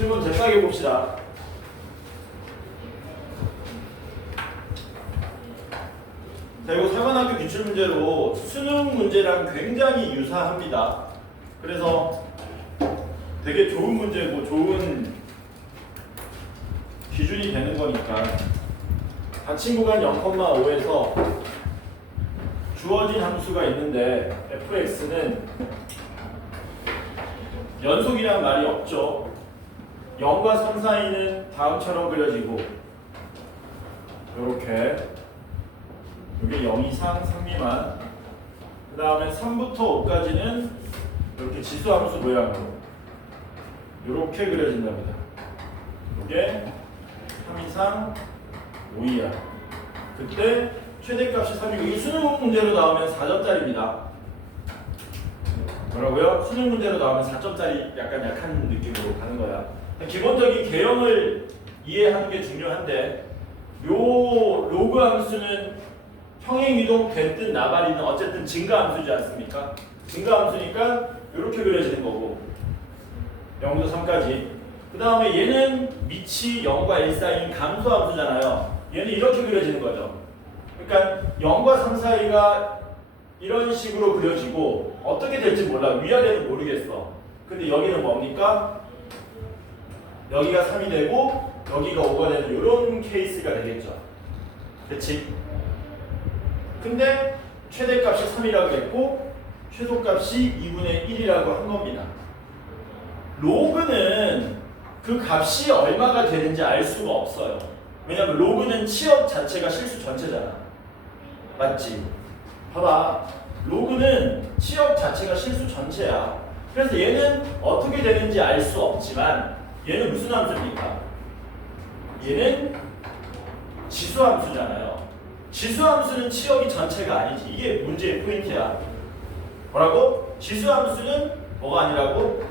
질문 대박해 봅시다. 자, 이거 사관학교 기출문제로 수능 문제랑 굉장히 유사합니다. 그래서 되게 좋은 문제고 좋은 기준이 되는 거니까 닫힌 구간 0,5에서 주어진 함수가 있는데 fx는 연속이란 말이 없죠. 0과 3 사이는 다음처럼 그려지고 이렇게 이게 0 이상 3 미만 그 다음에 3부터 5까지는 이렇게 지수함수 모양으로 이렇게 그려진답니다. 이게 3 이상 5 이하 그때 최대값이 3이고 이 수능 문제로 나오면 4점짜리입니다. 뭐라고요? 수능 문제로 나오면 4점짜리 약간 약한 느낌으로 가는 거야. 기본적인 개형을 이해하는 게 중요한데 요 로그 함수는 평행이동 됐든 나발이든 어쨌든 증가함수지 않습니까? 증가함수니까 이렇게 그려지는 거고 0부터 3까지 그 다음에 얘는 밑이 0과 1 사이인 감소함수잖아요. 얘는 이렇게 그려지는 거죠. 그러니까 0과 3 사이가 이런 식으로 그려지고 어떻게 될지 몰라. 위아래는 모르겠어. 근데 여기는 뭡니까? 여기가 3이 되고 여기가 5가 되는 이런 케이스가 되겠죠. 그치? 근데 최대값이 3이라고 했고 최소값이 2분의 1이라고 한 겁니다. 로그는 그 값이 얼마가 되는지 알 수가 없어요. 왜냐면 로그는 치역 자체가 실수 전체잖아. 맞지? 봐봐. 로그는 치역 자체가 실수 전체야. 그래서 얘는 어떻게 되는지 알 수 없지만 얘는 무슨 함수입니까? 얘는 지수함수잖아요. 지수함수는 치역이 전체가 아니지. 이게 문제의 포인트야. 뭐라고? 지수함수는 뭐가 아니라고?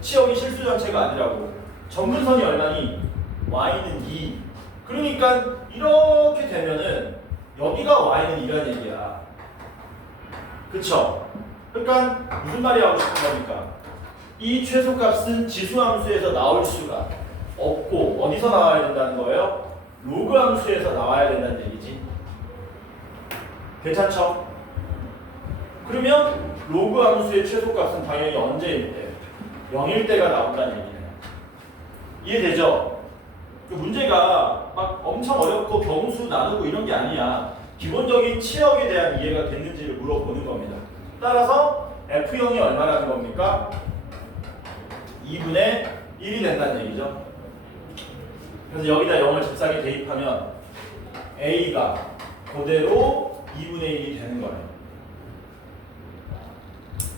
치역이 실수 전체가 아니라고. 점근선이 얼마니? y는 2. 그러니까 이렇게 되면은 여기가 y는 2라는 얘기야. 그쵸? 그러니까 무슨 말이 하고 싶은 겁니까? 이 최소값은 지수함수에서 나올 수가 없고 어디서 나와야 된다는 거예요? 로그 함수에서 나와야 된다는 얘기지. 괜찮죠? 그러면 로그 함수의 최소값은 당연히 언제일 때? 0일 때가 나온다는 얘기네요. 이해되죠? 그 문제가 막 엄청 어렵고 경수 나누고 이런 게 아니야. 기본적인 치역에 대한 이해가 됐는지를 물어보는 겁니다. 따라서 F0이 얼마라는 겁니까? 2분의 1이 된다는 얘기죠. 그래서 여기다 0을 잽싸게 대입하면 A가 그대로 2분의 1이 되는 거예요.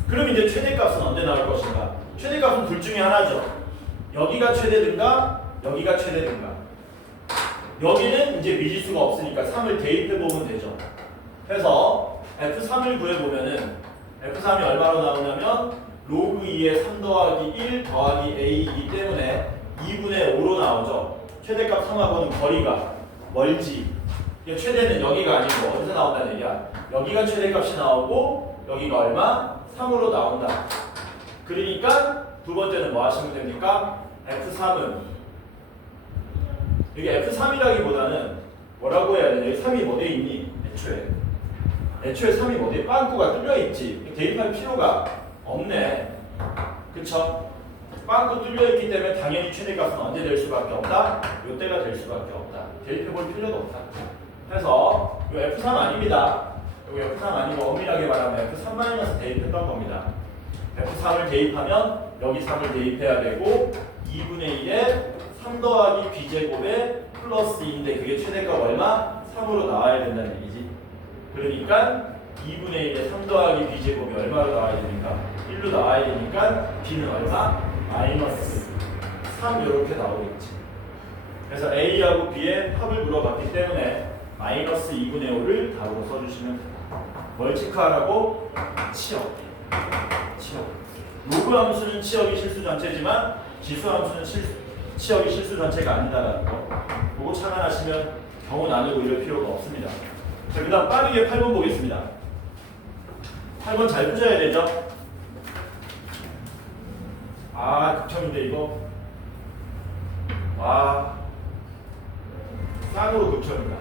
그럼 이제 최대값은 언제 나올 것인가? 최대값은 둘 중에 하나죠. 여기가 최대든가 여기가 최대든가. 여기는 이제 미지수가 없으니까 3을 대입해보면 되죠. 그래서 F3을 구해보면은 F3이 얼마로 나오냐면 로그 2의 3 더하기 1 더하기 A이기 때문에 2분의 5로 나오죠. 최대값 3하고는 거리가 멀지. 최대는 여기가 아니고 어디서 나온다는 얘기야? 여기가 최대값이 나오고 여기가 얼마? 3으로 나온다. 그러니까 두 번째는 뭐 하시면 됩니까? F3은 여기 F3이라기보다는 뭐라고 해야 되냐? 여기 3이 뭐 돼 있니? 애초에 3이 뭐 돼? 빵꾸가 뚫려 있지. 대입할 필요가 없네. 그쵸? 빵꾸 뚫려 있기 때문에 당연히 최대값은 언제 될 수밖에 없다? 요때가 될 수밖에 없다. 대입해 볼 필요도 없다. 그래서 이 F3 아닙니다. 여기 F3 아니고 엄밀하게 말하면 F3- 대입했던 겁니다. F3을 대입하면 여기 3을 대입해야 되고 2분의 1에 3 더하기 b제곱에 플러스 2인데 그게 최대값 얼마? 3으로 나와야 된다는 얘기지. 그러니까 2분의 1에 3 더하기 b제곱이 얼마로 나와야 되니까? 1로 나와야 되니까 b는 얼마? 마이너스 3 이렇게 나오겠지. 그래서 a하고 b의 합을 물어봤기 때문에 마이너스 2분의 5를 답으로 써주시면 됩니다. 뭘 체크하라고? 치역. 로그 함수는 치역이 실수 전체지만 지수 함수는 치역이 실수 전체가 아니다라는 거. 그거 참관하시면 경우 나누고 이럴 필요가 없습니다. 자, 그 다음 빠르게 8번 보겠습니다. 8번 잘 푸셔야 되죠? 아, 극혐인데 이거. 와, 쌍으로 붙여입니다.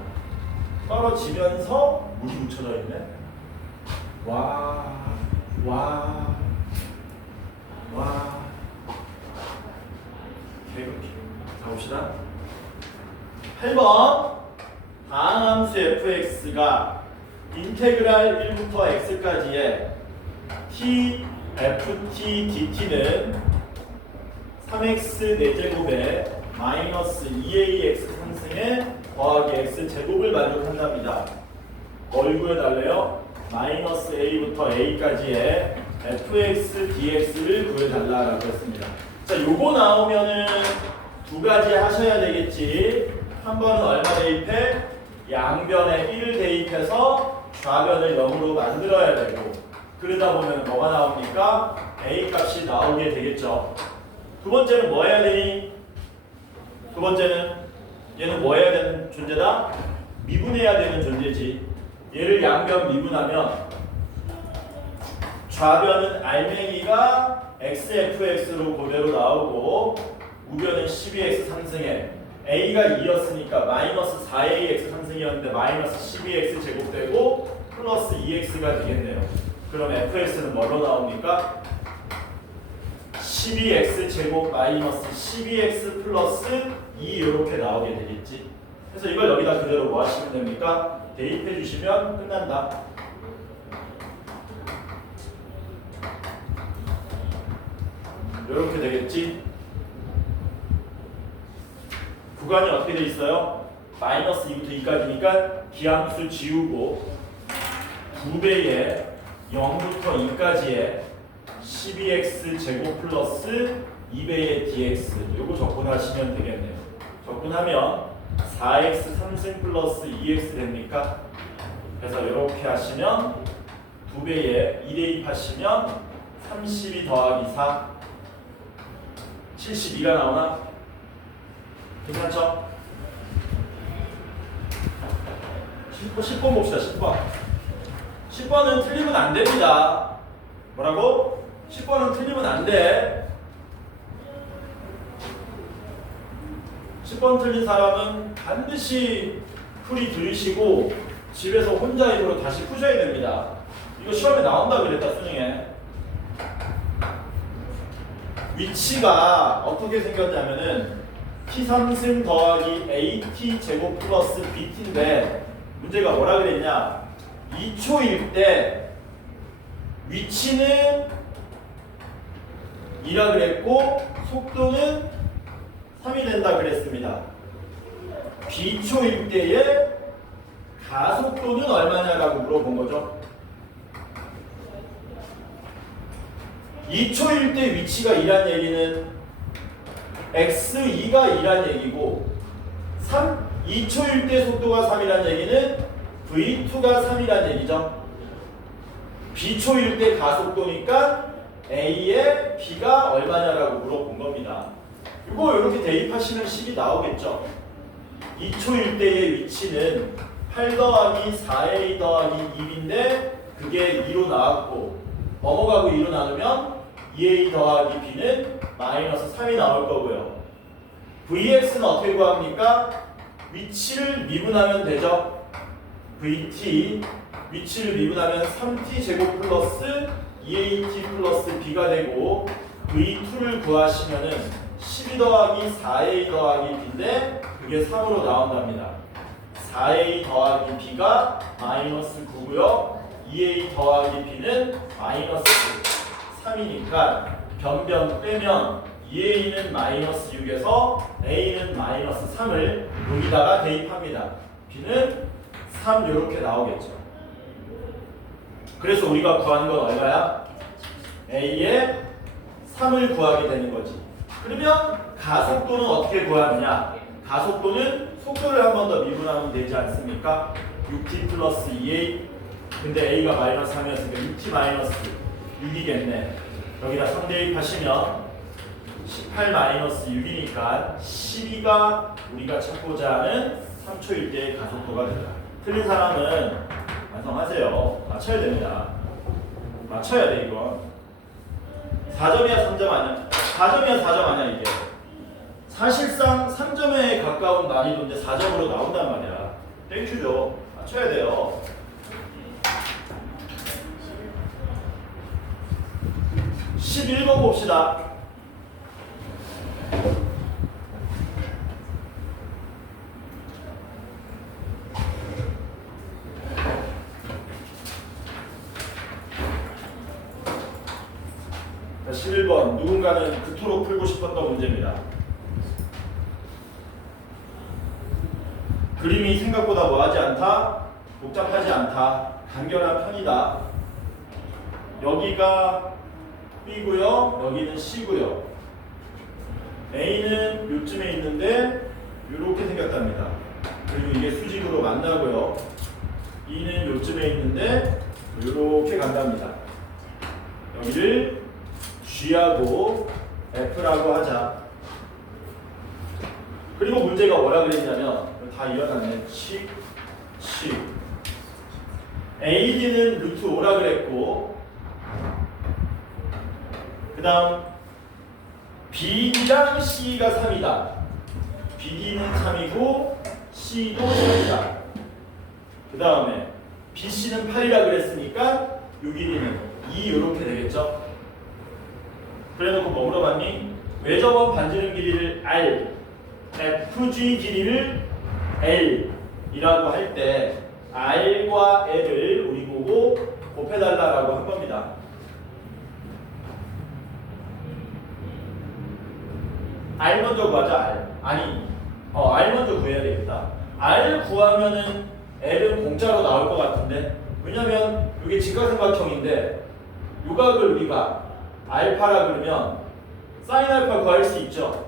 떨어지면서 물이 묻혀져 있네. 와, 와, 와. 개그키. 자, 봅시다. 8번. 다음 함수 fx가 인테그랄 1부터 x까지의 t, ft, dt는 3x 4제곱에 마이너스 2ax 상승에 더하기 x제곱을 만족한답니다. 뭘 구해달래요? 마이너스 a부터 a까지의 fx, dx를 구해달라고 했습니다. 자, 요거 나오면은 두 가지 하셔야 되겠지. 한 번은 얼마 대입해? 양변에 1 대입해서 좌변을 0으로 만들어야 되고, 그러다 보면 뭐가 나옵니까? a 값이 나오게 되겠죠. 두 번째는 뭐 해야 되니? 두 번째는 얘는 뭐 해야 되는 존재다? 미분해야 되는 존재지. 얘를 양변 미분하면 좌변은 알맹이가 xfx로 그대로 나오고 우변은 12x 상승해 a가 2였으니까 마이너스 4ax 상승이었는데 마이너스 12x 제곱되고 플러스 2x가 되겠네요. 그럼 fx는 뭘로 나옵니까? 12x 제곱 마이너스 12x 플러스 2 이렇게 나오게 되겠지. 그래서 이걸 여기다 그대로 뭐 하시면 됩니까? 대입해 주시면 끝난다. 이렇게 되겠지. 구간이 어떻게 돼 있어요? 마이너스 2부터 2까지니까 기함수 지우고 2배의 0부터 2까지의 12x 제곱 플러스 2배의 dx 요거 적분하시면 되겠네요. 적분하면 4x 3승 플러스 2x 됩니까? 그래서 이렇게 하시면 2배에 2 대입하시면 32 더하기 4 72가 나오나? 괜찮죠? 10번 봅시다. 10번 10번은 틀리면 안 됩니다. 뭐라고? 10번은 틀리면 안 돼. 10번 틀린 사람은 반드시 풀이 들으시고 집에서 혼자 입으로 다시 푸셔야 됩니다. 이거 시험에 나온다 그랬다, 수능에. 위치가 어떻게 생겼냐면은 t3승 더하기 at 제곱 플러스 bt인데 문제가 뭐라 그랬냐? 2초일 때 위치는 2라 그랬고 속도는 3이 된다 그랬습니다. b초일 때의 가속도는 얼마냐라고 물어본 거죠. 2초일 때 위치가 2란 얘기는 x2가 2란 얘기고 2초일 때 속도가 3이란 얘기는 v2가 3이란 얘기죠. b초일 때 가속도니까 a의 b가 얼마냐라고 물어본 겁니다. 이거 이렇게 대입하시면 식이 나오겠죠. 2초일 때의 위치는 8 더하기 4a 더하기 2b인데 그게 2로 나왔고 넘어가고 2로 나누면 2a 더하기 b는 마이너스 3이 나올 거고요. vx는 어떻게 구합니까? 위치를 미분하면 되죠. vt 위치를 미분하면 3t 제곱 플러스 2at 플러스 b가 되고 v2를 구하시면은 12 더하기 4a 더하기 b인데 그게 3으로 나온답니다. 4a 더하기 b가 마이너스 9고요. 2a 더하기 b는 마이너스 3이니까 변변 빼면 2a는 마이너스 6에서 a는 마이너스 3을 여기다가 대입합니다. b는 3 이렇게 나오겠죠. 그래서 우리가 구하는 건 얼마야? a의 3을 구하게 되는 거지. 그러면 가속도는 어떻게 구하느냐? 가속도는 속도를 한 번 더 미분하면 되지 않습니까? 6t 플러스 2a 근데 a가 마이너스 3이었으니까 6t 마이너스 6이겠네. 여기다 3 대입하시면 18 마이너스 6이니까 12가 우리가 찾고자 하는 3초일 때의 가속도가 된다. 틀린 사람은 완성하세요. 맞춰야 됩니다. 맞춰야 돼 이거. 4점이야 3점 아니야? 4점이야 4점 아니야 이게? 사실상 3점에 가까운 난이도인데 4점으로 나온단 말이야. 땡큐죠. 맞춰야 돼요. 11번 봅시다. 자, 11번. 누군가는 그토록 풀고 싶었던 문제입니다. 그림이 생각보다 뭐하지 않다, 복잡하지 않다, 간결한 편이다. 여기가 B고요, 여기는 C고요. A는 요쯤에 있는데 이렇게 생겼답니다. 그리고 이게 수직으로 만나고요. E는 요쯤에 있는데 이렇게 간답니다. 여기를 G하고 F라고 하자. 그리고 문제가 뭐라 그랬냐면 다 이어놨네. 칙. AD는 루트 5라 그랬고, 그 다음 B랑 C가 3이다. BD는 3이고 C도 3이다. 그 다음에 BC는 8이라 그랬으니까 요 길이는 2 이렇게 되겠죠. 그래놓고 뭐 물어봤니? 외접원 반지름 길이를 R, FG 길이를 L이라고 할 때 R과 L을 우리 보고 곱해달라고 한 겁니다. R 먼저 구하자. R. 아니, R 먼저 구해야 되겠다. R 구하면은 L은 공짜로 나올 것 같은데, 왜냐면 이게 직각삼각형인데 요각을 우리가 알파라 그러면 사인 알파 구할 수 있죠.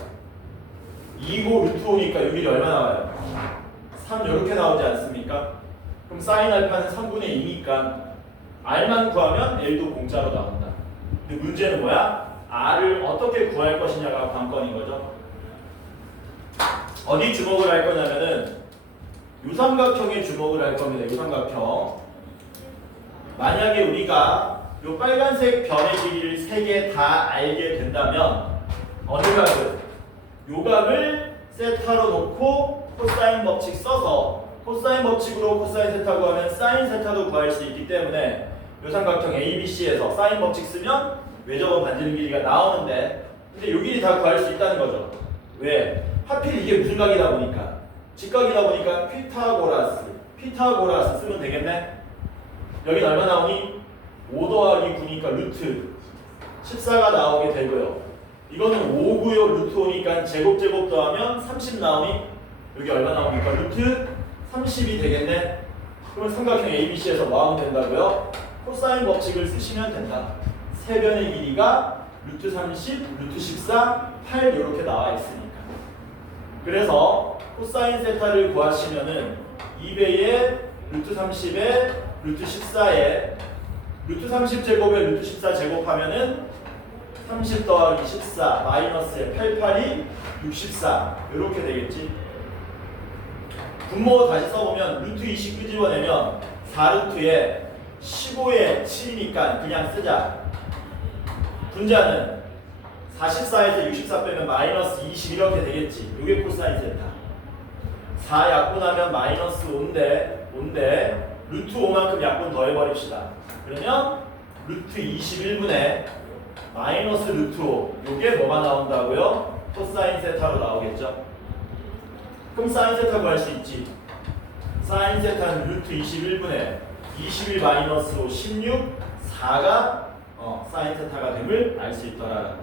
2고 루트 5니까 여기 얼마 나와요? 3 이렇게 나오지 않습니까? 그럼 사인 알파는 3분의 2니까 R만 구하면 L도 공짜로 나온다. 근데 문제는 뭐야? R을 어떻게 구할 것이냐가 관건인 거죠. 어디 주목을 할 거냐면은 요삼각형에 주목을 할 겁니다. 요삼각형. 만약에 우리가 요 빨간색 변의 길이를 3개 다 알게 된다면 어느 각을? 요 각을 세타로 놓고 코사인 법칙 써서 코사인 법칙으로 코사인 세타 구하면 사인 세타도 구할 수 있기 때문에 요 삼각형 ABC에서 사인 법칙 쓰면 외접원 반지름 길이가 나오는데, 근데 요 길이 다 구할 수 있다는 거죠. 왜? 하필 이게 무슨 각이다 보니까, 직각이다 보니까 피타고라스 쓰면 되겠네. 여긴 얼마 나오니? 5 더하기 9니까 루트 14가 나오게 되고요. 이거는 5고요. 루트 5니까 제곱 더하면 30 나오니? 여기 얼마 나오니까? 루트 30이 되겠네. 그러면 삼각형 ABC에서 뭐 하면 된다고요? 코사인 법칙을 쓰시면 된다. 세 변의 길이가 루트 30, 루트 14, 8 이렇게 나와 있으니까. 그래서 코사인 세타를 구하시면은 2배의 루트 30에 루트 14에 루트 30 제곱에 루트 14 제곱하면은 30 더하기 14 마이너스에 88이 64 이렇게 되겠지. 분모 다시 써보면 루트 20 끄집어내면 4루트에 15에 7이니까 그냥 쓰자. 분자는 44에서 64 빼면 마이너스 20 이렇게 되겠지. 이게 코사인 세타. 4 약분하면 마이너스 5인데 루트 5만큼 약분 더해버립시다. 그러면 루트 21분의 마이너스 루트 5. 이게 뭐가 나온다고요? 코사인 세타로 나오겠죠. 그럼 사인 세타 구할 수 있지. 사인 세타는 루트 21분의 21 마이너스 5 16 4가 사인 세타가 됨을 알 수 있더라.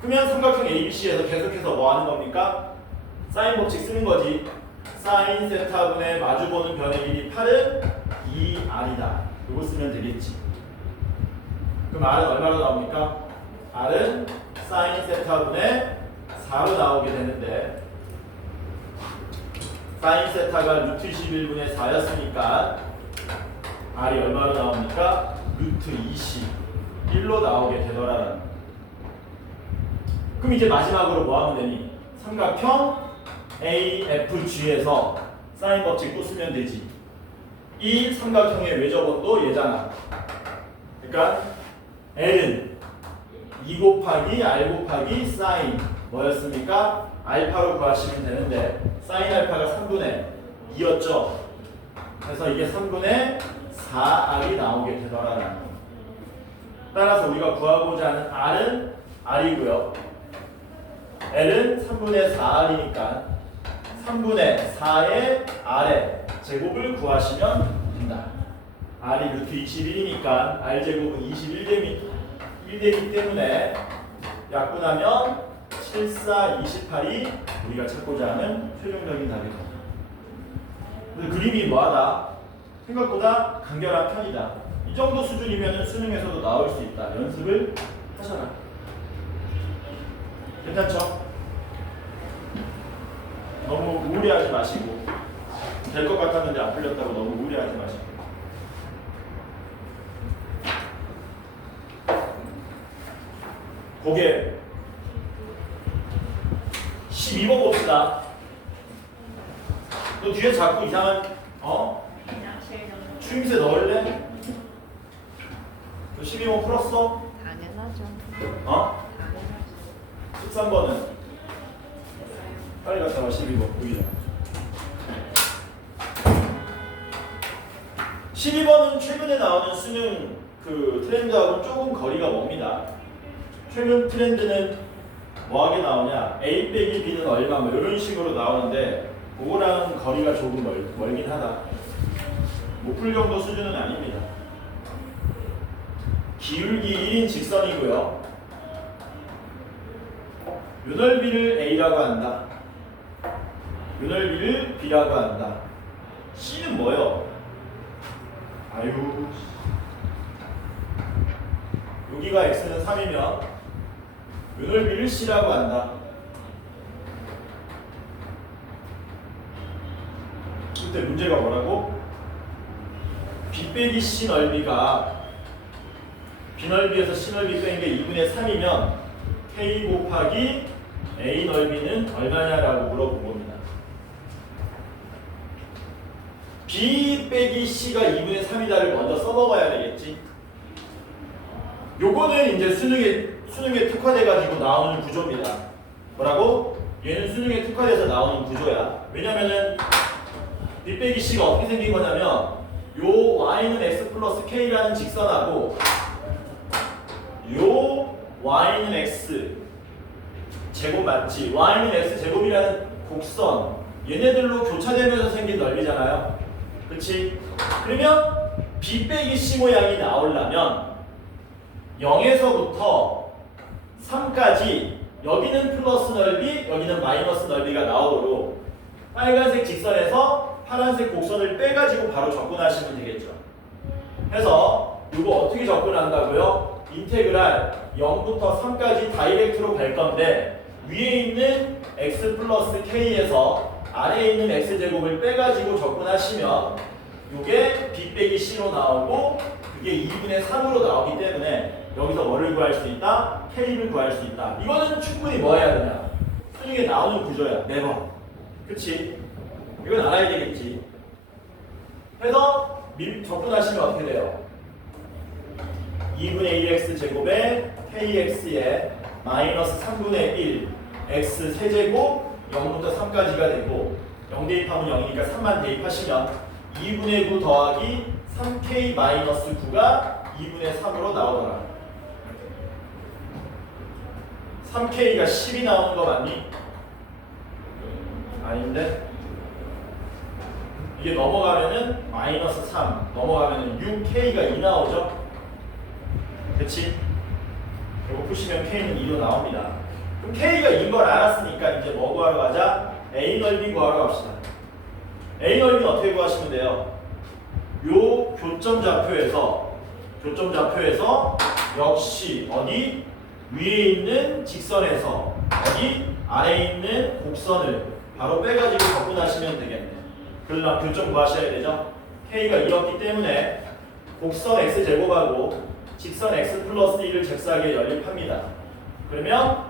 그러면 삼각형 ABC에서 계속해서 뭐 하는 겁니까? 사인 법칙 쓰는 거지. 사인 세타분의 마주보는 변의 길이 8은 2R이다. 이거 쓰면 되겠지. 그럼 R은 얼마로 나옵니까? R은 사인 세타분의 4로 나오게 되는데, 사인 세타가 루트 21분의 4였으니까 R이 얼마로 나옵니까? 루트 21로 나오게 되더라는. 그럼 이제 마지막으로 뭐 하면 되니? 삼각형 AFG에서 사인 법칙 또 쓰면 되지. 이 삼각형의 외접원도 얘잖아. 그러니까 L은 2 곱하기 R 곱하기 사인 뭐였습니까? 알파로 구하시면 되는데 사인 알파가 3분의 2였죠. 그래서 이게 3분의 4R이 나오게 되더라라는 거. 따라서 우리가 구하고자 하는 R은 R이고요. L은 3분의 4R이니까 3분의 4의 R의 제곱을 구하시면 된다. R이 루트 21이니까 R제곱은 1되기 때문에 약분하면 7, 4, 28이 우리가 찾고자 하는 최종적인 답이 됩니다. 그림이 뭐하다? 생각보다 간결한 편이다. 이 정도 수준이면 수능에서도 나올 수 있다. 연습을 하셔라. 괜찮죠? 너무 우울해하지 마시고 될 것 같았는데 안 풀렸다고 너무 우울해하지 마시고 거기에 12번 봅시다. 너 뒤에 자꾸 이상한 추임새 넣을래? 너 12번 풀었어? 당연하죠. 당연하죠. 13번은 빨리 갔다 와. 12번 보이잖아. 12번은 최근에 나오는 수능 그 트렌드하고 조금 거리가 멉니다. 최근 트렌드는 뭐하게 나오냐? A 빼기 B는 얼마 뭐 이런 식으로 나오는데 그거랑 거리가 조금 멀긴 하다. 못 풀 정도 수준은 아닙니다. 기울기 1인 직선이고요. 요넓이를 A라고 한다. 요넓이를 B라고 한다. C는 뭐요? 아유, 여기가 X는 3이면 요넓이를 C라고 한다. 그때 문제가 뭐라고? B 빼기 C 넓이가 B 넓이에서 C 넓이 뺀 게 2분의 3이면 K 곱하기 A 넓이는 얼마냐라고 물어본 겁니다. B 빼기 C가 2분의 3이다를 먼저 써먹어야 되겠지. 요거는 이제 수능에 특화돼가지고 나오는 구조입니다. 뭐라고? 얘는 수능에 특화돼서 나오는 구조야. 왜냐면은 B 빼기 C가 어떻게 생긴 거냐면 요 Y는 X 플러스 K라는 직선하고 요 Y는 X 제곱 맞지? Y는 X 제곱이라는 곡선 얘네들로 교차되면서 생긴 넓이잖아요. 그치? 그러면 B 빼기 C 모양이 나오려면 0에서부터 3까지 여기는 플러스 넓이, 여기는 마이너스 넓이가 나오도록 빨간색 직선에서 파란색 곡선을 빼가지고 바로 접근하시면 되겠죠. 해서 이거 어떻게 접근한다고요? 인테그랄 0부터 3까지 다이렉트로 갈 건데 위에 있는 x 플러스 k에서 아래에 있는 x제곱을 빼가지고 접근하시면 이게 b 빼기 c로 나오고 그게 2분의 3으로 나오기 때문에 여기서 뭐를 구할 수 있다? k를 구할 수 있다. 이거는 충분히 뭐 해야 되냐? 수능에 나오는 구조야. 매번. 그치? 이건 알아야 되겠지. 해서 접근하시면 어떻게 돼요? 2분의 1x 제곱에 kx에 마이너스 3분의 1 x 세제곱 0부터 3까지가 되고 0 대입하면 0이니까 3만 대입하시면 2분의 9 더하기 3k 마이너스 9가 2분의 3으로 나오더라. 3k가 10이 나오는 거 맞니? 아닌데? 이게 넘어가면은 마이너스 3 넘어가면은 6k가 2 나오죠? 그치? 이거 푸시면 k는 2로 나옵니다. 그럼 k가 2인 걸 알았으니까 이제 뭐 구하러 가자? a 넓이 구하러 갑시다. a 넓이는 어떻게 구하시면 돼요? 요 교점 좌표에서 역시 어디? 위에 있는 직선에서 어디? 아래에 있는 곡선을 바로 빼가지고 접근하시면 되겠네. 그러려면 교점 구하셔야 되죠? k가 2였기 때문에 곡선 x제곱하고 직선 x 플러스 1을 잽싸게 연립합니다. 그러면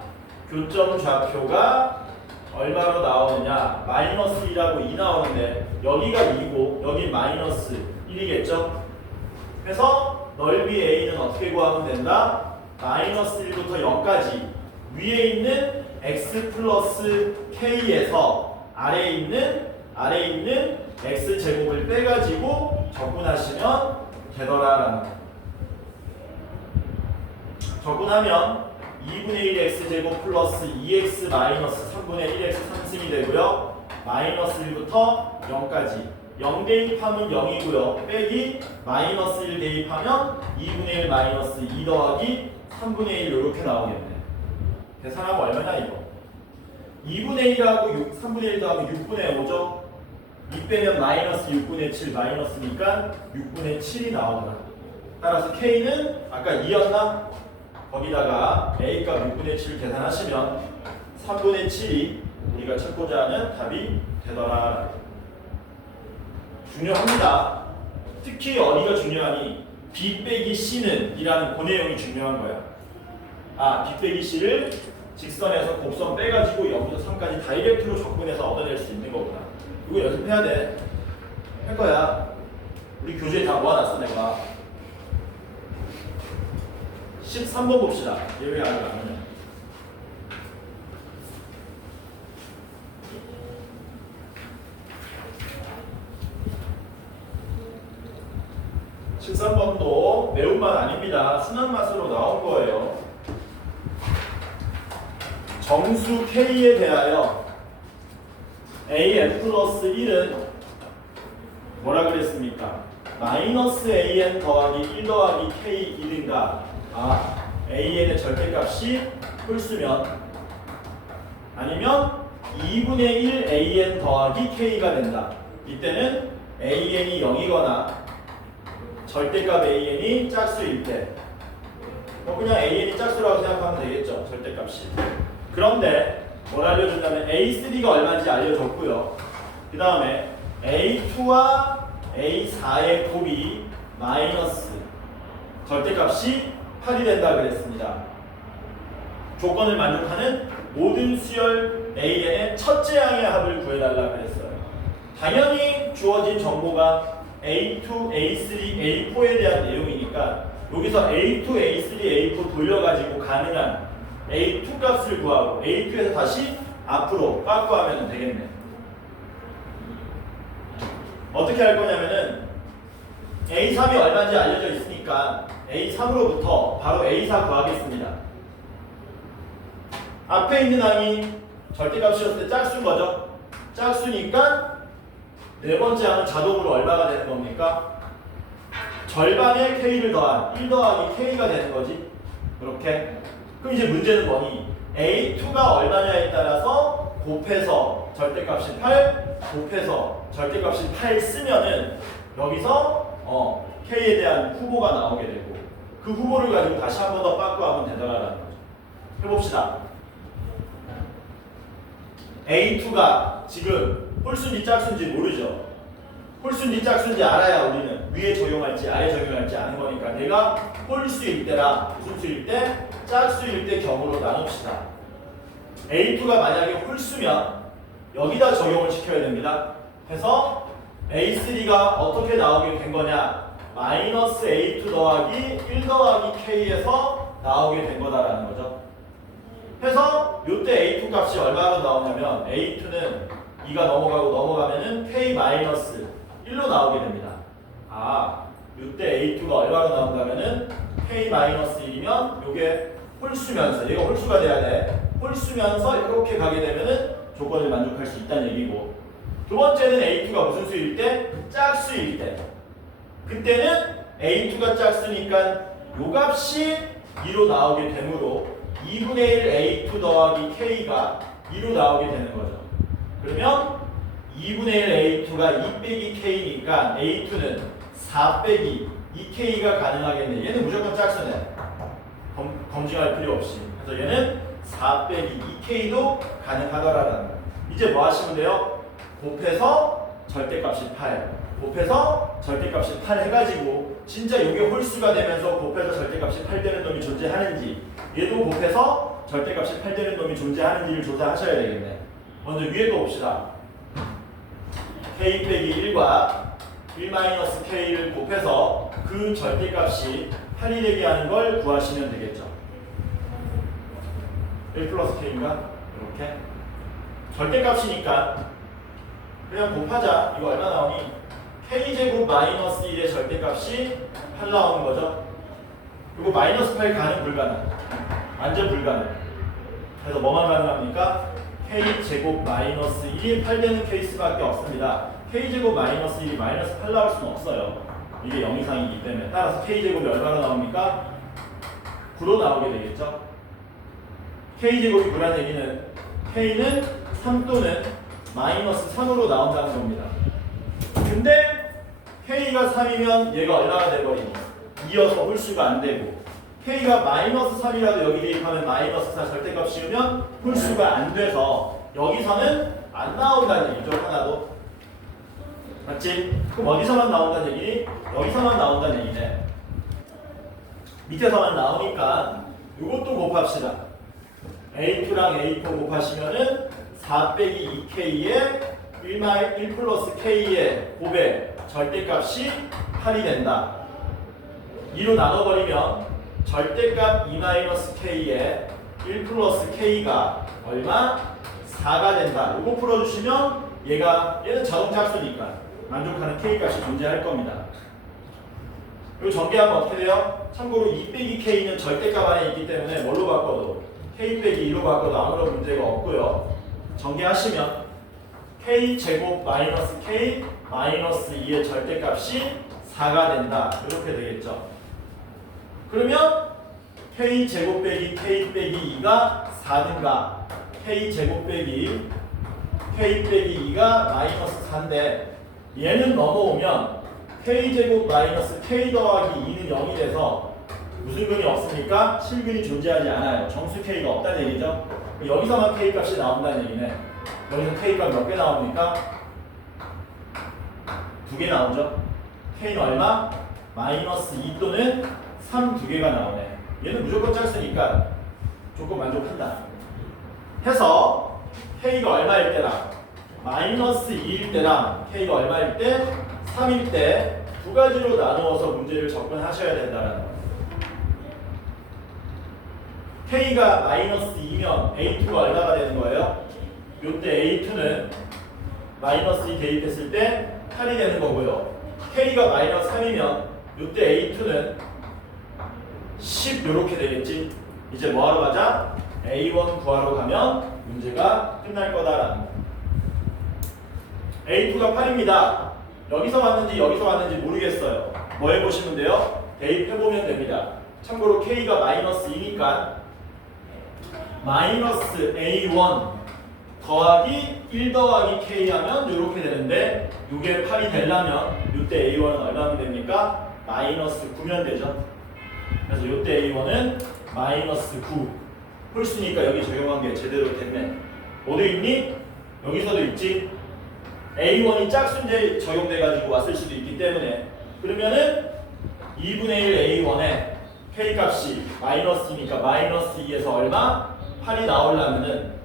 교점 좌표가 얼마로 나오느냐? 마이너스 2라고 2 나오는데 여기가 2고 여기 마이너스 1이겠죠? 그래서 넓이 a는 어떻게 구하면 된다? 마이너스 1부터 0까지 위에 있는 x 플러스 k에서 아래에 있는 x 제곱을 빼가지고 적분하시면 되더라라는 거. 적분하면 2분의 1 x제곱 플러스 2x 마이너스 3분의 1x 3승이 되고요. 마이너스 1부터 0까지 0 대입하면 0이고요. 빼기 마이너스 1 대입하면 2분의 1 마이너스 2 더하기 3분의 1 이렇게 나오겠네. 계산하면 얼마냐 이거. 2분의 1하고 3분의 1 더하면 6분의 5죠. 2 빼면 마이너스 6분의 7 마이너스니까 6분의 7이 나오더라. 따라서 K는 아까 2였나? 거기다가 A값 6분의 7 계산하시면 3분의 7이 우리가 찾고자 하는 답이 되더라. 중요합니다. 특히 어디가 중요하니? B 빼기 C는 이라는 그 내용이 중요한 거야. 아, B 빼기 C를 직선에서 곱선 빼가지고 0부터 3까지 다이렉트로 적분해서 얻어낼 수 있는 거구나. 이거 연습해야 돼. 할 거야. 우리 교재에 다 모아놨어 내가. 13번 봅시다. 얘 왜 아직 안 오냐? (13번도) 매운맛 아닙니다. 순한 맛으로 나온 거예요. 정수 K에 대하여 AN 플러스 1은 뭐라 그랬습니까? 마이너스 AN 더하기 1 더하기 K 1인가? 아, AN의 절대값이 홀수면 아니면 2분의 1 AN 더하기 K가 된다. 이때는 AN이 0이거나 절대값 AN이 짝수일 때 그냥 AN이 짝수라고 생각하면 되겠죠. 절대값이. 그런데 뭘 알려준다면 A3가 얼마인지 알려줬고요. 그 다음에 A2와 A4의 곱이 마이너스 절대값이 8이 된다 그랬습니다. 조건을 만족하는 모든 수열 AN의 첫째 항의 합을 구해달라 그랬어요. 당연히 주어진 정보가 A2, A3, A4에 대한 내용이니까 여기서 A2, A3, A4 돌려가지고 가능한 A2 값을 구하고 A2에서 다시 앞으로 빠꾸하면 되겠네. 어떻게 할 거냐면은 A3이 얼마인지 알려져 있으니까 A3으로부터 바로 A4 구하겠습니다. 앞에 있는 항이 절대값이었을 때 짝수인 거죠. 짝수니까 네 번째 항은 자동으로 얼마가 되는 겁니까? 절반의 K를 더한 1 더하기 K가 되는 거지. 그렇게. 그럼 이제 문제는 뭐니? A2가 얼마냐에 따라서 곱해서 절대값이 8, 곱해서 절대값이 8 쓰면은 여기서 K에 대한 후보가 나오게 되고 그 후보를 가지고 다시 한 번 더 빠꾸하면 되더라라는 거죠. 해봅시다. A2가 지금 홀수인지 짝수인지 모르죠. 홀수인지 짝수인지 알아야 우리는 위에 적용할지 아래 적용할지 아는 거니까 내가 홀수일 때랑 무슨 수일 때 짝수일 때 경우로 나눕시다. A2가 만약에 홀수면 여기다 적용을 시켜야 됩니다. 해서 A3가 어떻게 나오게 된 거냐? 마이너스 A2 더하기 1 더하기 K에서 나오게 된 거다라는 거죠. 해서 이때 A2 값이 얼마로 나오냐면 A2는 2가 넘어가면은 K 마이너스 1로 나오게 됩니다. 아, 이때 A2가 얼마로 나온다면은 K 마이너스 1이면 요게 홀수면서 얘가 홀수가 돼야 돼. 홀수면서 이렇게 가게 되면은 조건을 만족할 수 있다는 얘기고. 두 번째는 A2가 무슨 수일 때? 짝수일 때. 그때는 A2가 짝수니까 요 값이 2로 나오게 되므로 2분의 1 A2 더하기 K가 2로 나오게 되는 거죠. 그러면 2분의 1 A2가 2 빼기 K니까 A2는 4 빼기 2K가 가능하겠네. 얘는 무조건 짝수네. 검증할 필요 없이. 그래서 얘는 4 빼기 2K도 가능하더라라는 거예요. 이제 뭐 하시면 돼요? 곱해서 절대값이 8. 곱해서 절대값이 8 해가지고 진짜 이게 홀수가 되면서 곱해서 절대값이 8 되는 놈이 존재하는지 얘도 곱해서 절대값이 8 되는 놈이 존재하는지를 조사하셔야 되겠네. 먼저 위에 거 봅시다. K 빼기 1과 1-K를 곱해서 그 절대값이 8이 되게 하는 걸 구하시면 되겠죠. 1 플러스 k인가? 이렇게 절대값이니까 그냥 곱하자. 이거 얼마 나오니? k제곱 마이너스 1의 절대값이 8 나오는 거죠. 그리고 마이너스 8 가능 불가능? 완전 불가능. 그래서 뭐만 가능합니까? k제곱 마이너스 1이 8 되는 케이스밖에 없습니다. k제곱 마이너스 1이 마이너스 8 나올 수는 없어요. 이게 0 이상이기 때문에. 따라서 k제곱이 얼마나 나옵니까? 9로 나오게 되겠죠. k제곱이 9라는 얘기는 k는 3 또는 마이너스 3으로 나온다는 겁니다. 근데 k가 3이면 얘가 얼마가 돼버리니? 2여서 홀수가 안 되고 k가 마이너스 3이라도 여기 대입하면 마이너스 4 절대값 씌우면 홀수가 안 돼서 여기서는 안 나온다는 얘기죠. 하나도. 맞지? 그럼 어디서만 나온다는 얘기니? 여기서만 나온다는 얘기네. 밑에서만 나오니까 이것도 곱합시다. A2랑 A4 곱하시면은 4 빼기 2K에 1 플러스 K의 곱의 절대값이 8이 된다. 2로 나눠버리면 절대값 2 마이너스 K에 1 플러스 K가 얼마? 4가 된다. 이거 풀어주시면 얘는 자동차 합수니까 만족하는 K값이 존재할 겁니다. 그리고 전개하면 어떻게 돼요? 참고로 2 빼기 K는 절대값 안에 있기 때문에 뭘로 바꿔도 K 빼기 2로 바꿔도 아무런 문제가 없고요. 전개하시면 K제곱 마이너스 K 마이너스 2의 절대값이 4가 된다. 이렇게 되겠죠. 그러면 K제곱 빼기 K 빼기 2가 4든가 K제곱 빼기 K 빼기 2가 마이너스 4인데 얘는 넘어오면 K제곱 마이너스 K 더하기 2는 0이 돼서 무슨 근이 없습니까? 실근이 존재하지 않아요. 정수 K가 없다는 얘기죠. 여기서만 K 값이 나온다는 얘기네. 여기서 K 값 몇 개 나옵니까? 2개 나오죠. K는 얼마? 마이너스 2 또는 3 2개가 나오네. 얘는 무조건 짝수니까 조건 만족한다. 해서 K가 얼마일 때랑 마이너스 2일 때랑 K가 얼마일 때? 3일 때 두 가지로 나누어서 문제를 접근하셔야 된다는 거예요. K가 마이너스 2면 A2가 얼마가 되는 거예요? 요때 A2는 마이너스 2 대입했을 때 8이 되는 거고요. K가 마이너스 3이면 요때 A2는 10 요렇게 되겠지. 이제 뭐하러 가자? A1 구하러 가면 문제가 끝날 거다라는 거예요. A2가 8입니다. 여기서 왔는지 여기서 왔는지 모르겠어요. 뭐 해보시면 돼요? 대입해보면 됩니다. 참고로 K가 마이너스 2니까 마이너스 A1 더하기 1 더하기 K 하면 이렇게 되는데 이게 8이 되려면 이때 A1은 얼마면 됩니까? 마이너스 9면 되죠. 그래서 이때 A1은 마이너스 9 홀수니까 여기 적용한 게 제대로 됐네. 어디 있니? 여기서도 있지. A1이 짝수인데 적용돼가지고 왔을 수도 있기 때문에 그러면은 2분의 1 A1에 K값이 마이너스니까 마이너스 2에서 얼마? 8이 나오려면은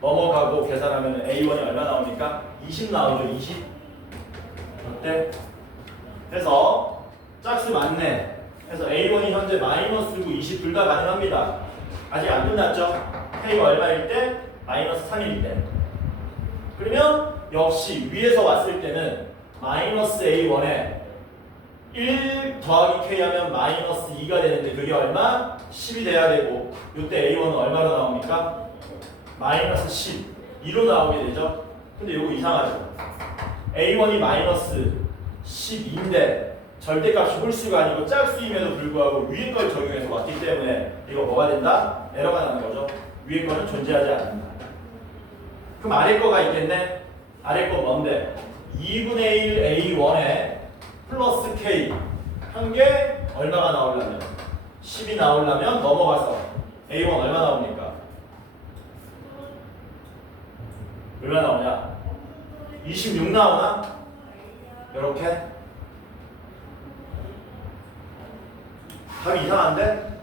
넘어가고 계산하면 A1이 얼마 나옵니까? 20 나오죠. 20. 어때? 해서 짝수 맞네. 그래서 A1이 현재 마이너스 9, 20 둘 다 가능합니다. 아직 안 끝났죠? K가 얼마일 때? 마이너스 3일 때. 그러면 역시 위에서 왔을 때는 마이너스 A1에 1 더하기 K 하면 마이너스 2가 되는데 그게 얼마? 10이 돼야 되고 이때 A1은 얼마로 나옵니까? 마이너스 10, 2로 나오게 되죠. 근데 이거 이상하죠. A1이 마이너스 12인데 절대값이 홀수가 아니고 짝수임에도 불구하고 위에 걸 적용해서 왔기 때문에 이거 뭐가 된다? 에러가 나는 거죠. 위에 거는 존재하지 않는다. 그럼 아래 거가 있겠네? 아래 거 뭔데? 2분의 1 A1에 플러스 K 한 개 얼마가 나오려면 10이 나오려면 넘어가서 A1 얼마 나옵니까? 얼마 나오냐? 26 나오나? 이렇게 답이 이상한데?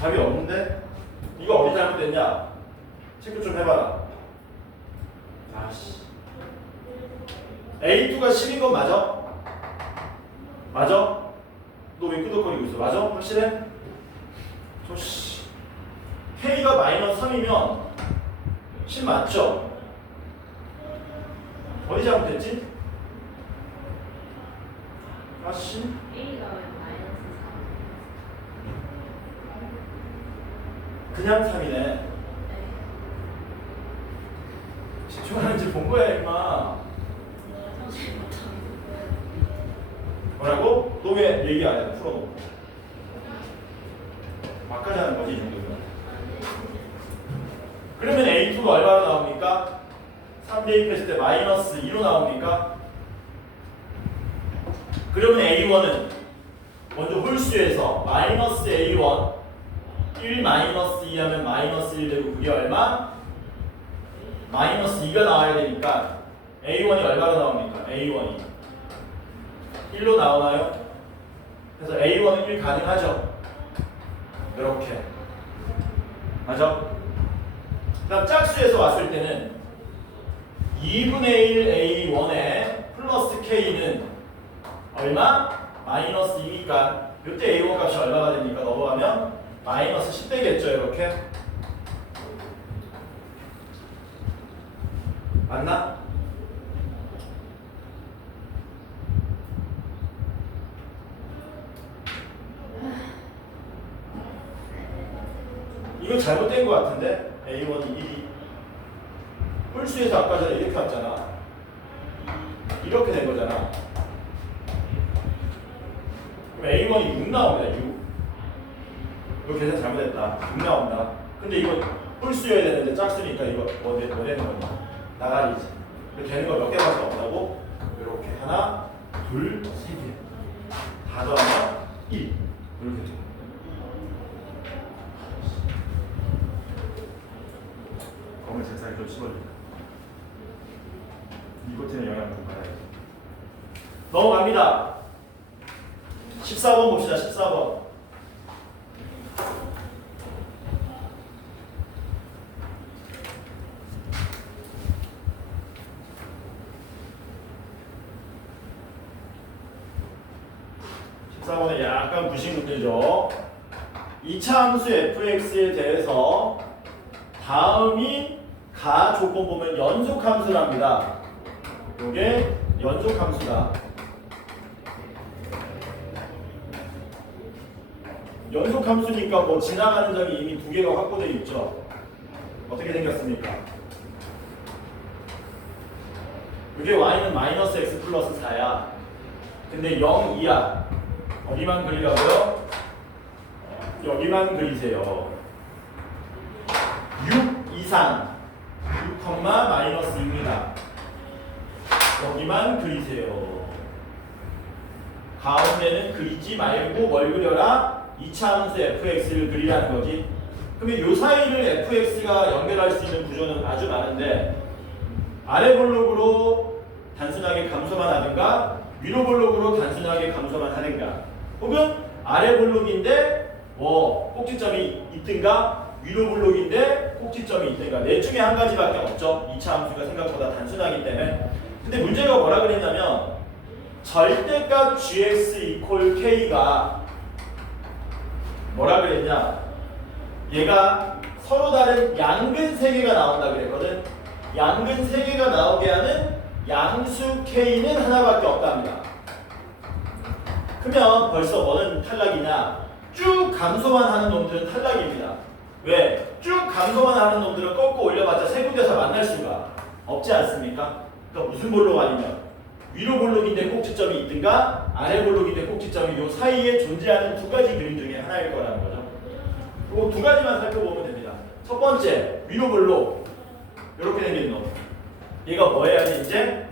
답이 없는데? 이거 어디 잘못됐냐? 체크 좀 해봐라. 아씨. A2가 10인 건 맞아? 맞아? 너 왜 끄덕거리고 있어? 맞아? 확실해? 저씨 K가 마이너스 3이면 10 맞죠? 어디 잘못됐지? 아, 10? A가 왜 마이너스 그냥 3이네. 3? 네. 집중하는지 본 거야, 임마. 선생님 못하겠어요. 뭐라고? 너 왜 얘기 안 해? 풀어놓고. 막 하자는 거지, 이 정도면. 그러면 A2가 얼마로 나옵니까? 3 대입했을 때 마이너스 2로 나옵니까? 그러면 A1은 먼저 홀수에서 마이너스 A1 1 마이너스 2 하면 마이너스 1 되고 그게 얼마? 마이너스 2가 나와야 되니까 A1이 얼마로 나옵니까? A1이 1로 나오나요? 그래서 A1은 1 가능하죠? 이렇게 맞아? 그 다음 짝수에서 왔을 때는 2분의 1 A1에 플러스 K는 얼마? 마이너스 2니까 이때 A1 값이 얼마가 됩니까? 넘어가면 마이너스 10 되겠죠 이렇게? 맞나? 이거 잘못된 것 같은데? A1이 1이 홀수에서 아까 전에 이렇게 왔잖아. 이렇게 된 거잖아. 그럼 A1이 6 나옵니다. 6. 이거 계산 잘못했다. 6 나온다. 근데 이거 홀수여야 되는데 짝수니까 이거 뭐 되는 거냐? 나가리지. 되는 거 몇 개밖에 없다고? 이렇게 하나, 둘, 세 개. 다 더하면 1. 이렇게 돼. 검을 색상이 좀 씹어줄까? 니코틴의 영향을 좀 받아야지. 넘어갑니다. 14번 봅시다. 14번. 약간 부신 문제죠. 2차 함수 fx에 대해서 다음이 가 조건 보면 연속 함수랍니다. 요게 연속 함수다. 연속 함수니까 뭐 지나가는 점이 이미 두 개가 확보되어 있죠. 어떻게 생겼습니까? 이게 y는 마이너스 x 플러스 4야. 근데 0, 2야. 어디만 그리라고요? 여기만 그리세요. 6 이상 6, 마이너스 2입니다. 여기만 그리세요. 가운데는 그리지 말고 뭘 그려라? 2차 함수 fx를 그리라는 거지. 그러면 이 사이를 fx가 연결할 수 있는 구조는 아주 많은데 아래 볼록으로 단순하게 감소만 하든가 위로 볼록으로 단순하게 감소만 하든가 혹은 아래 볼록인데 뭐 꼭지점이 있든가 위로 볼록인데 꼭지점이 있든가 넷 중에 한 가지밖에 없죠. 2차 함수가 생각보다 단순하기 때문에. 근데 문제가 뭐라 그랬냐면 절대값 gx 이퀄 k가 뭐라 그랬냐, 얘가 서로 다른 양근 3개가 나온다 그랬거든. 양근 3개가 나오게 하는 양수 k는 하나밖에 없답니다. 그러면 벌써 뭐는 탈락이냐, 쭉 감소만 하는 놈들은 탈락입니다. 왜? 쭉 감소만 하는 놈들은 꺾고 올려봤자 세 군데서 만날 수가 없지 않습니까? 그러니까 무슨 볼록 아니면 위로 볼록인데 꼭지점이 있든가 아래 볼록인데 꼭지점이 요 사이에 존재하는 두 가지 그림 중에 하나일 거라는 거죠. 그리고 두 가지만 살펴보면 됩니다. 첫 번째, 위로 볼록 이렇게 생긴 놈. 얘가 뭐 해야지 이제?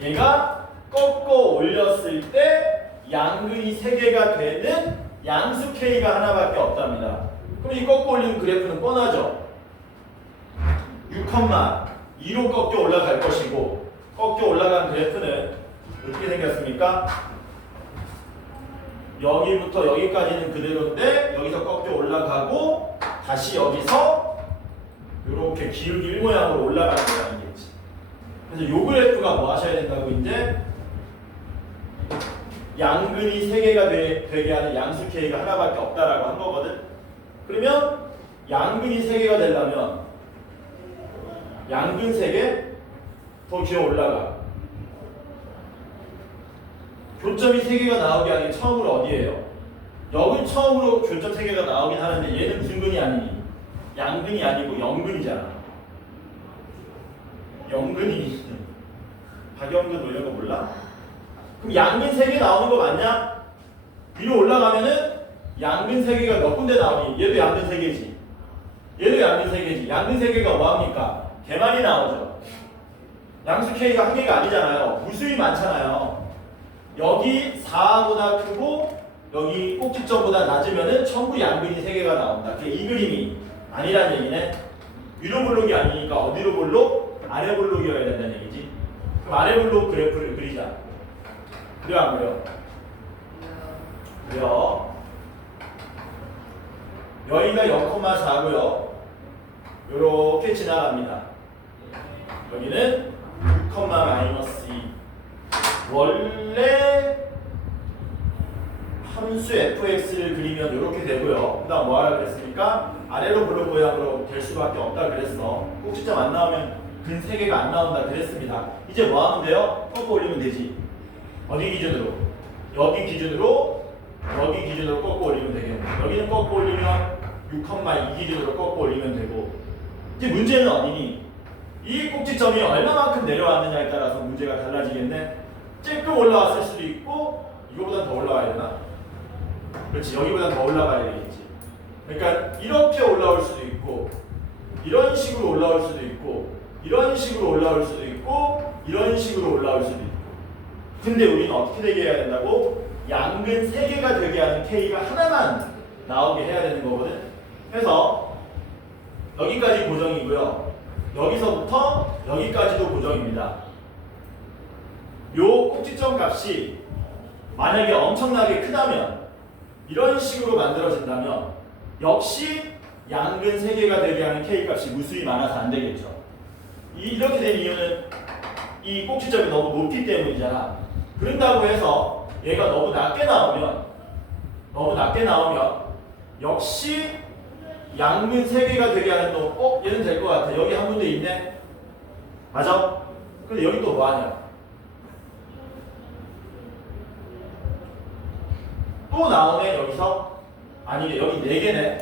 얘가 꺾고 올렸을 때 양근이 3개가 되는 양수 K가 하나밖에 없답니다. 그럼 이 꺾고 올리는 그래프는 뻔하죠. 6,2로 꺾여 올라갈 것이고 꺾여 올라간 그래프는 어떻게 생겼습니까? 여기부터 여기까지는 그대로인데 여기서 꺾여 올라가고 다시 여기서 이렇게 기울기 1 모양으로 올라가는 거라는 얘기지. 그래서 요 그래프가 뭐 하셔야 된다고 이제 양근이 3개가 되게 하는 양수 K가 하나밖에 없다라고 한 거거든. 그러면 양근이 3개가 되려면 양근 3개 더 기어 올라가. 교점이 3개가 나오게 하는 게 처음으로 어디예요? 여기 처음으로 교점 3개가 나오긴 하는데 얘는 무슨 근이 아니니? 양근이 아니고 영근이잖아. 영근이 박영근 뭐 이런 거 몰라? 그럼 양근 3개 나오는 거 맞냐? 위로 올라가면은 양근 3개가 몇 군데 나오니? 얘도 양근 3개지. 얘도 양근 3개지. 양근 3개가 뭐합니까? 개만이 나오죠. 양수 K가 한 개가 아니잖아요. 무수히 많잖아요. 여기 4보다 크고 여기 꼭지점보다 낮으면은 전부 양근이 3개가 나온다. 그게 이 그림이 아니란 얘기네. 위로 볼록이 아니니까 어디로 볼록? 아래 볼록이어야 된다는 얘기지. 그럼 아래 볼록 그래프를 그리자. 그려 안 그려? 그려. 여기가 0,4고요. 요렇게 지나갑니다. 여기는 6, 마이너스 2. 원래 함수 fx를 그리면 이렇게 되고요. 그 다음 뭐 하라 그랬습니까? 아래로 블록 모양으로 될 수밖에 없다 그랬어. 꼭지점 안 나오면 근 3개가 안 나온다 그랬습니다. 이제 뭐 하면 돼요? 꺾어 올리면 되지. 어디 기준으로? 여기 기준으로 꺾어 올리면 되겠네. 여기는 꺾어 올리면 6,2 기준으로 꺾어 올리면 되고. 이제 문제는 어디니? 이 꼭지점이 얼마만큼 내려왔느냐에 따라서 문제가 달라지겠네. 쬐끔 올라왔을 수도 있고 이거보다 더 올라가야 되나? 그렇지, 여기보다 더 올라가야 되겠지. 그러니까 이렇게 올라올 수도 있고 이런 식으로 올라올 수도 있고 이런 식으로 올라올 수도 있고 이런 식으로 올라올 수도 있고. 근데 우리는 어떻게 되게 해야 된다고? 양근 3개가 되게 하는 K가 하나만 나오게 해야 되는 거거든. 그래서 여기까지 고정이고요. 여기서부터 여기까지도 고정입니다. 요 꼭지점 값이 만약에 엄청나게 크다면 이런 식으로 만들어진다면 역시 양근 3개가 되게 하는 K 값이 무수히 많아서 안 되겠죠. 이렇게 된 이유는 이 꼭지점이 너무 높기 때문이잖아. 그런다고 해서 얘가 너무 낮게 나오면 역시 양근 3개가 되게 하는 놈, 얘는 될 것 같아. 여기 한 군데 있네. 맞아? 근데 여기 또 뭐 하냐? 또 나오네 여기서. 아니네, 여기 4개네.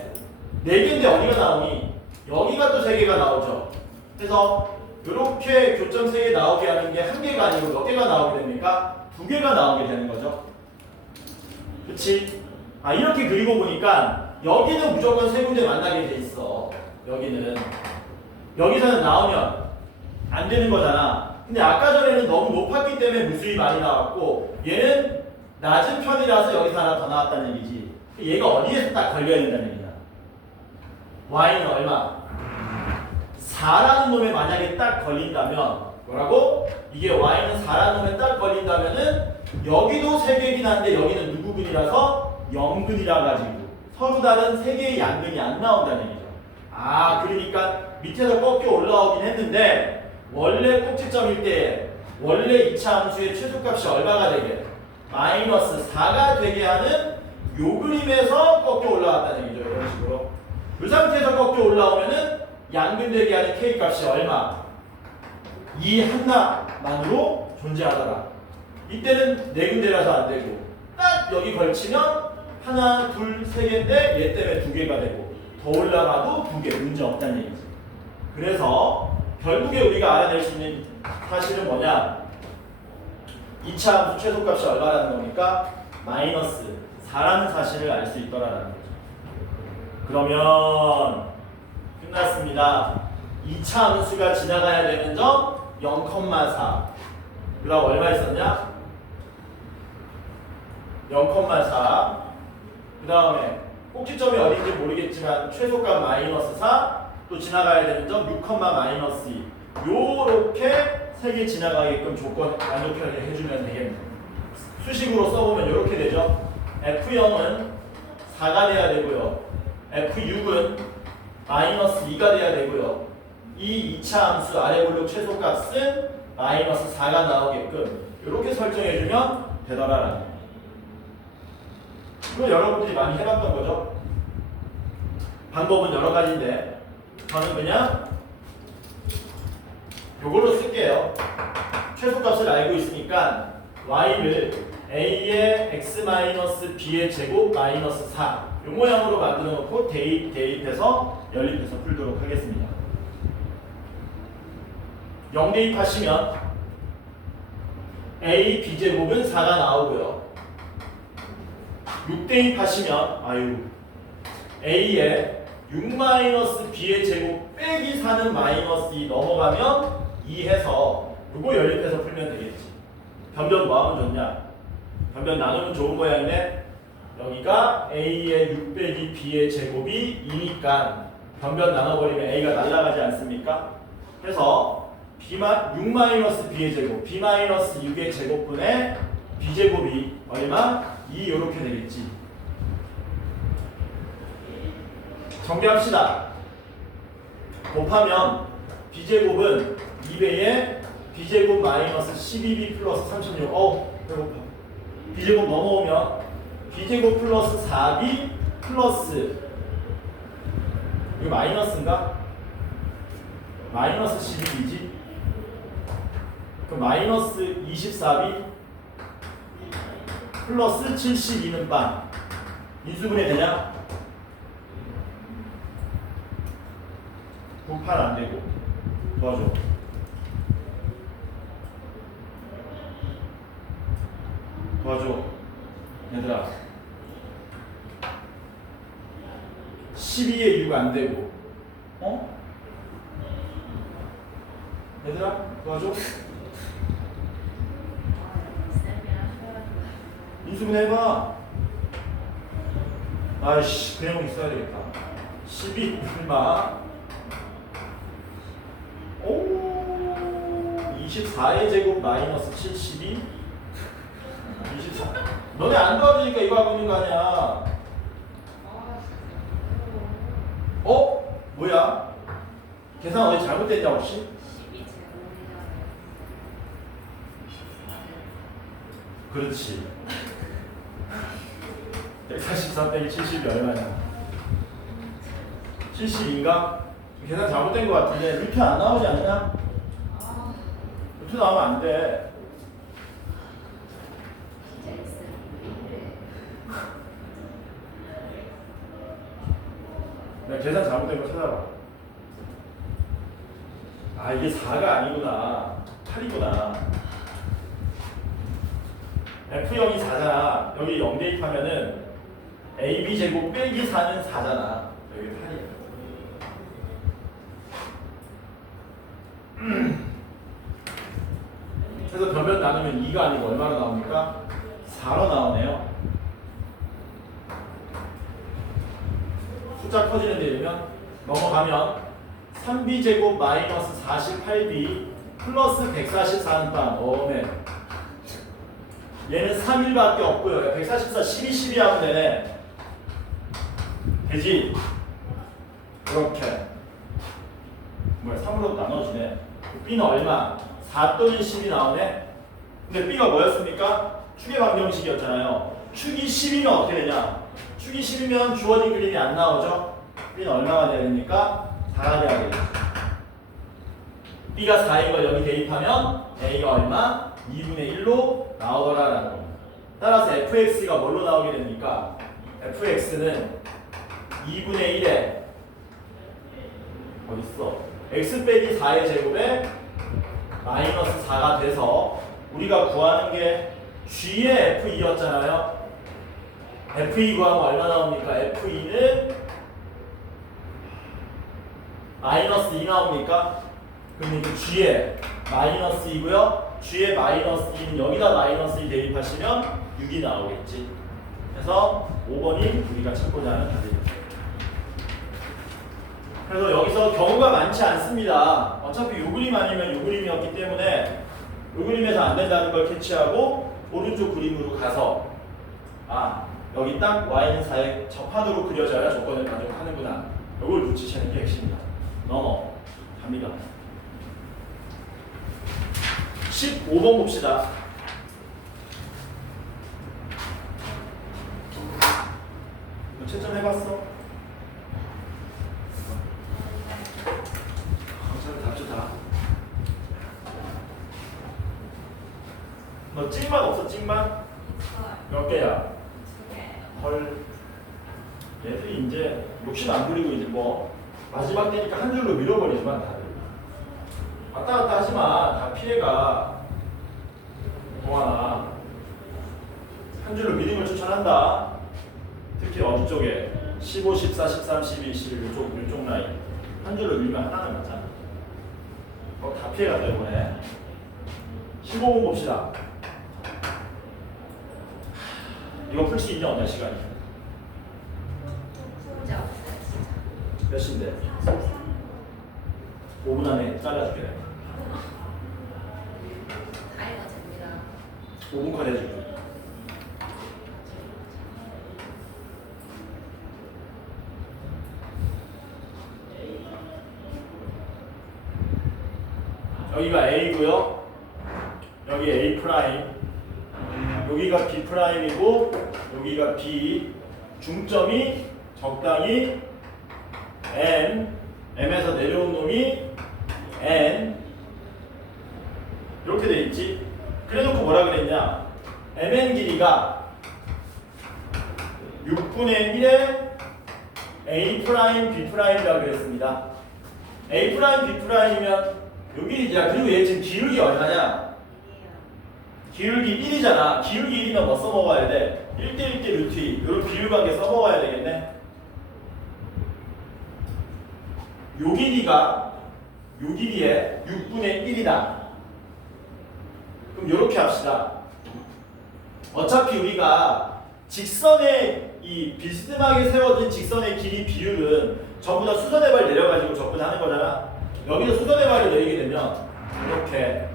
4개인데 어디가 나오니? 여기가 또 3개가 나오죠. 그래서 이렇게 교점 3개 나오게 하는 게 1개가 아니고 몇 개가 나오게 됩니까? 2개가 나오게 되는 거죠. 그치? 이렇게 그리고 보니까 여기는 무조건 3군데 만나게 돼 있어. 여기서는 나오면 안 되는 거잖아. 근데 아까 전에는 너무 높았기 때문에 무수히 많이 나왔고 얘는 낮은 편이라서 여기서 하나 더 나왔다는 얘기지. 얘가 어디에서 딱 걸려야 된다는 얘기야. y는 얼마? 4라는 놈에 만약에 딱 걸린다면 뭐라고? 이게 y는 4라는 놈에 딱 걸린다면은 여기도 3개이긴 한데 여기는 누구 근이라서 0근이라 가지고 서로 다른 3개의 양근이 안 나온다는 얘기죠. 그러니까 밑에서 꺾여 올라오긴 했는데 원래 꼭지점일 때 원래 2차 함수의 최소값이 얼마가 되게? 마이너스 4가 되게 하는 요 그림에서 꺾여 올라왔다는 얘기죠. 이런 식으로. 이 상태에서 꺾여 올라오면은 양근 되게 하는 K 값이 얼마? 이 하나만으로 존재하더라. 이때는 4군데라서 안 되고 딱 여기 걸치면 하나, 둘, 3개인데 얘 때문에 2개가 되고 더 올라가도 2개, 문제 없다는 얘기지. 그래서 결국에 우리가 알아낼 수 있는 사실은 뭐냐? 2차 함수 최소값이 얼마라는 겁니까? 마이너스 4라는 사실을 알 수 있더라라는 거죠. 그러면 끝났습니다. 2차 함수가 지나가야 되는 점 0,4. 그럼 얼마 있었냐? 0,4. 그 다음에 꼭지점이 어딘지 모르겠지만 최소값 마이너스 4. 또 지나가야 되는 점 6, 마이너스 2. 요렇게 3개 지나가게끔 조건 만족하게 해주면 되겠네. 수식으로 써보면 이렇게 되죠. F0은 4가 돼야 되고요. F6은 마이너스 2가 돼야 되고요. 이 2차 함수 아래 블록 최소값은 마이너스 4가 나오게끔 이렇게 설정해주면 되더라라는 거예요. 이거 여러분들이 많이 해봤던 거죠. 방법은 여러 가지인데 저는 그냥 요걸로 쓸게요. 최소값을 알고 있으니까 y를 a의 x-b의 제곱 마이너스 4 요 모양으로 만들어 놓고 대입해서 연립해서 풀도록 하겠습니다. 0 대입하시면 a b제곱은 4가 나오고요. 6 대입하시면 a의 6-b의 제곱 빼기 4는 마이너스 2 넘어가면 2 해서 요거 연립해서 풀면 되겠지. 변변 뭐 하면 좋냐? 변변 나누면 좋은 모양인데 여기가 a의 6 빼기 b의 제곱이 2니까 변변 나눠버리면 a가 날아가지 않습니까? 그래서 6-b의 제곱, b-6의 제곱분의 b제곱이 얼마? 2 이렇게 되겠지. 정리합시다. 곱하면 b제곱은 2배의 b제곱 마이너스 12b 플러스 36. 배고파. b제곱 넘어오면 b제곱 플러스 4b 플러스 이거 마이너스인가? 마이너스 12b지? 그럼 마이너스 24b 플러스 72는 빵. 인수분해 되냐? 98 안 되고 도와줘. 도와줘. 얘들아. 12에 6 안 되고. 얘들아, 도와줘. 인수분해 해봐. 아이씨, 그 내용 있어야 되겠다. 12 얼마? 24의 제곱 마이너스 72? 24. 너네 안 도와주니까 이거 하고 있는 거 아니야. 뭐야? 계산 어디 잘못됐냐 혹시? 12제곱이잖아요. 그렇지. 144 빼기 70이 얼마냐? 70인가? 계산 잘못된 것 같은데 루트 안 나오지 않냐? 루트 나오면 안 돼. 내가 계산 잘못된 거 찾아봐. 이게 4가 아니구나. 8이구나. F0이 4잖아. 여기 0 대입하면은 AB 제곱 빼기 4는 4잖아. 여기 8이야. 그래서 변변 나누면 2가 아니고 얼마로 나옵니까? 4로 나오네요. 숫자 커지는 데 되면 넘어가면 3b 제곱 마이너스 48b 플러스 144는 빵. 얘는 3일밖에 없고요. 144, 12, 12 하면 되네. 되지? 이렇게. 3으로 나눠지네. b는 얼마? 4 또는 10이 나오네. 근데 b가 뭐였습니까? 축의 방정식이었잖아요. 축이 10이면 어떻게 되냐? 축이 10이면 주어진 그림이 안 나오죠? b는 얼마가 돼야 됩니까? 4가 돼야 되겠죠. b가 4인 걸 여기 대입하면 a가 얼마? 2분의 1로 나오더라라는 겁니다. 따라서 fx가 뭘로 나오게 됩니까? fx는 2분의 1에 어딨어? x 빼기 4의 제곱에 마이너스 4가 돼서 우리가 구하는 게 g의 f2였잖아요. f2 구하면 얼마 나옵니까? f2는 마이너스 2 나옵니까? 그럼 이제 g의 마이너스 2고요. g의 마이너스 2는 여기다 마이너스 2 대입하시면 6이 나오겠지. 그래서 5번이 우리가 찾고자 하는 답입니다. 그래서 여기서 경우가 많지 않습니다. 어차피 요 그림 아니면 요 그림이었기 때문에 요 그림에서 안 된다는 걸 캐치하고 오른쪽 그림으로 가서 여기 딱 y는 4에 접하도록 그려져야 조건을 만족하는구나. 요걸 눈치채는 게 핵심이다. 갑니다. 15번 봅시다. 채점 해봤어? 너 찍만 없어 찍만? 있어요. 몇 개야? 2개. 헐. 얘들이 이제 욕심 안 부리고 이제 뭐 마지막 때니까 한 줄로 밀어버리지만 다들 왔다 갔다 하지마. 다 피해가. 동아나 한 줄로 미는 걸 추천한다. 특히 어디 쪽에 15, 14, 13, 12, 11 요쪽 라인 한 줄로 밀면 하나는 맞잖아. 다 피해가 때문에 15분 봅시다. 이거 풀 수 있냐 없냐 시간이 풀지 않았어요, 진짜. 몇 시인데? 5분 안에 잘라줄게. 다이가 됩니다. 5분 컷 해줄게. 여기가 A고요. 여기 A 프라임. 여기가 B 프라임이고 여기가 B. 중점이 적당히 M. M에서 내려온 놈이 N. 이렇게 돼 있지. 그래놓고 뭐라 그랬냐? MN 길이가 6분의 1의 A 프라임 B 프라임이라고 그랬습니다. A 프라임 B 프라임이면 여기 야 그리고 얘 지금 기울기 얼마냐? 기울기 1이잖아. 기울기 1이면 뭐 써먹어야 돼? 1대 1대 루트 2 이런 비율관계 써먹어야 되겠네. 요 길이가 요 길이의 6분의 1이다. 그럼 이렇게 합시다. 어차피 우리가 직선의 이 비스듬하게 세워진 직선의 길이 비율은 전부 다 수선의 발 내려가지고 접근하는 거잖아. 여기서 수선의 발을 내리게 되면 이렇게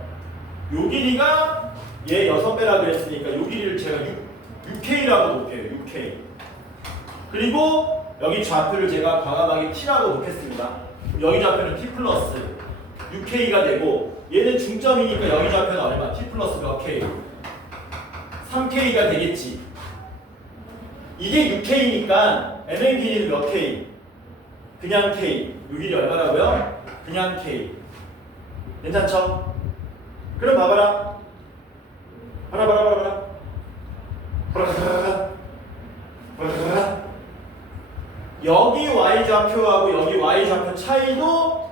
요 길이가 얘 6배라 그랬으니까 요 길이를 제가 6K라고 놓을게요. 6K. 그리고 여기 좌표를 제가 과감하게 T라고 놓겠습니다. 여기 좌표는 T 플러스 6K가 되고 얘는 중점이니까 여기 좌표는 얼마? T 플러스 몇 K? 3K가 되겠지. 이게 6K니까 MN 길이는 몇 K? 그냥 K. 요 길이 얼마라고요? 그냥 K. 괜찮죠? 그럼 봐봐라. 봐라. 여기 Y좌표하고 여기 Y좌표 차이도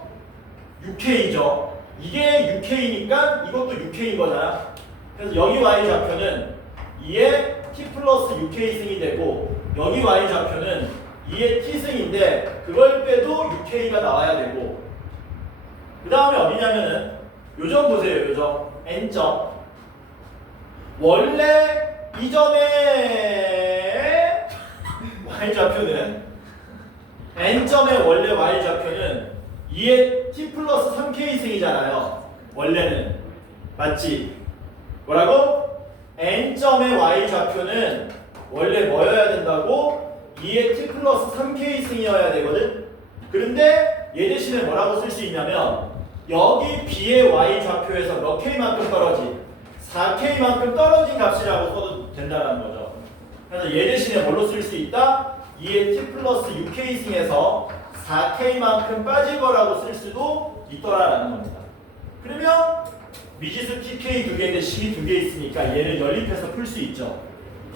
6K죠. 이게 6K니까 이것도 6K인 거잖아. 그래서 여기 Y좌표는 2의 T 플러스 6K승이 되고 여기 Y좌표는 2의 T승인데 그걸 빼도 6K가 나와야 되고 그 다음에 어디냐면은 요점 보세요. 요점 N점. 원래 이 점의 Y좌표는 N점의 원래 Y좌표는 2의 T 플러스 3K승이잖아요. 원래는. 맞지? 뭐라고? N점의 Y좌표는 원래 뭐여야 된다고? 2의 T 플러스 3K승이어야 되거든? 그런데 얘 대신에 뭐라고 쓸 수 있냐면 여기 B의 Y좌표에서 몇 K만큼 떨어진 4K만큼 떨어진 값이라고 써도 된다는 거죠. 그래서 얘 대신에 뭘로 쓸 수 있다? 2의 T 플러스 6K승에서 4K만큼 빠질 거라고 쓸 수도 있더라라는 겁니다. 그러면 미지수 TK 두 개인데 식이 두 개 있으니까 얘를 연립해서 풀 수 있죠.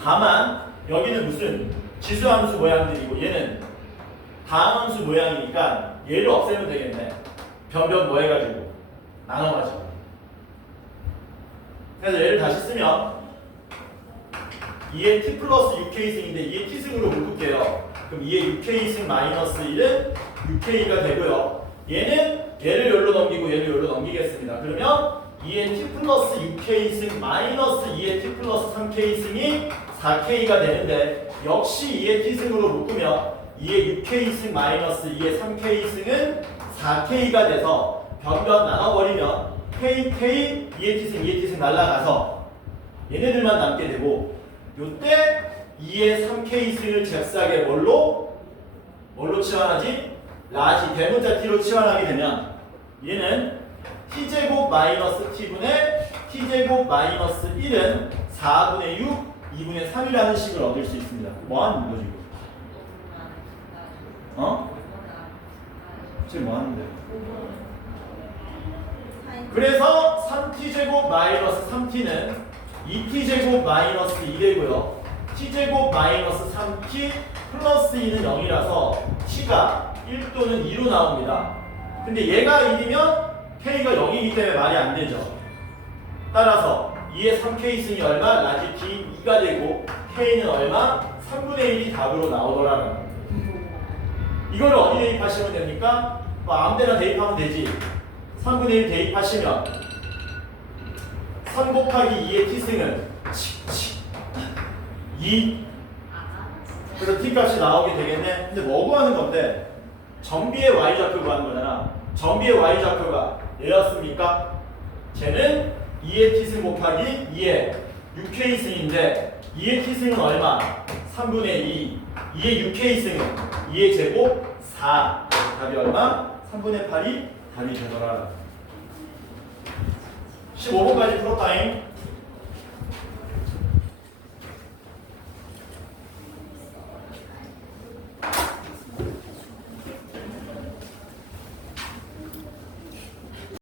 다만 여기는 무슨 지수함수 모양들이고 얘는 다항함수 모양이니까 얘를 없애면 되겠네. 변변 뭐 해가지고 나눠가지고. 그래서 얘를 다시 쓰면 2의 T 플러스 6K승인데 2의 T승으로 묶을게요. 그럼 2의 6K승 마이너스 1은 6K가 되고요. 얘는 얘를 여기로 넘기고 얘를 여기로 넘기겠습니다. 그러면 2의 T 플러스 6K승 마이너스 2의 T 플러스 3K승이 4K가 되는데 역시 2의 T승으로 묶으면 2의 6K승 마이너스 2의 3K승은 4K가 돼서 변변 나눠버리면 K, 2의 T승, 2의 T승 날라가서 얘네들만 남게 되고 요때 2의 3K승을 잽싸게 뭘로 치환하지? 라지 대문자 T로 치환하게 되면 얘는 T제곱 마이너스 T분의 T제곱 마이너스 1은 4분의 6, 2분의 3이라는 식을 얻을 수 있습니다. 뭐 하는 거지? 어? 지금 뭐 하는데? 그래서 3T제곱 마이너스 3T는 2t제곱 마이너스 2되고요. t제곱 마이너스 3t 플러스 2는 0이라서 t가 1 또는 2로 나옵니다. 근데 얘가 1이면 k가 0이기 때문에 말이 안 되죠. 따라서 2의 3k승이 얼마? 라지 t 2가 되고 k는 얼마? 3분의 1이 답으로 나오더라는 거예요. 이거를 어디 대입하시면 됩니까? 뭐 아무데나 대입하면 되지. 3분의 1 대입하시면 3 곱하기 2의 t승은 2. 아, 진짜. 그래서 t 값이 나오게 되겠네. 근데 뭐 구하는 건데? 정비의 y좌표 구하는 거잖아. 정비의 y좌표가 얘였습니까? 쟤는 2의 t승 곱하기 2의 6k승인데 2의 t승은 얼마? 3분의 2. 2의 6k승은 2의 제곱 4. 답이 얼마? 3분의 8이 답이 되더라. 15번까지 풀었다잉.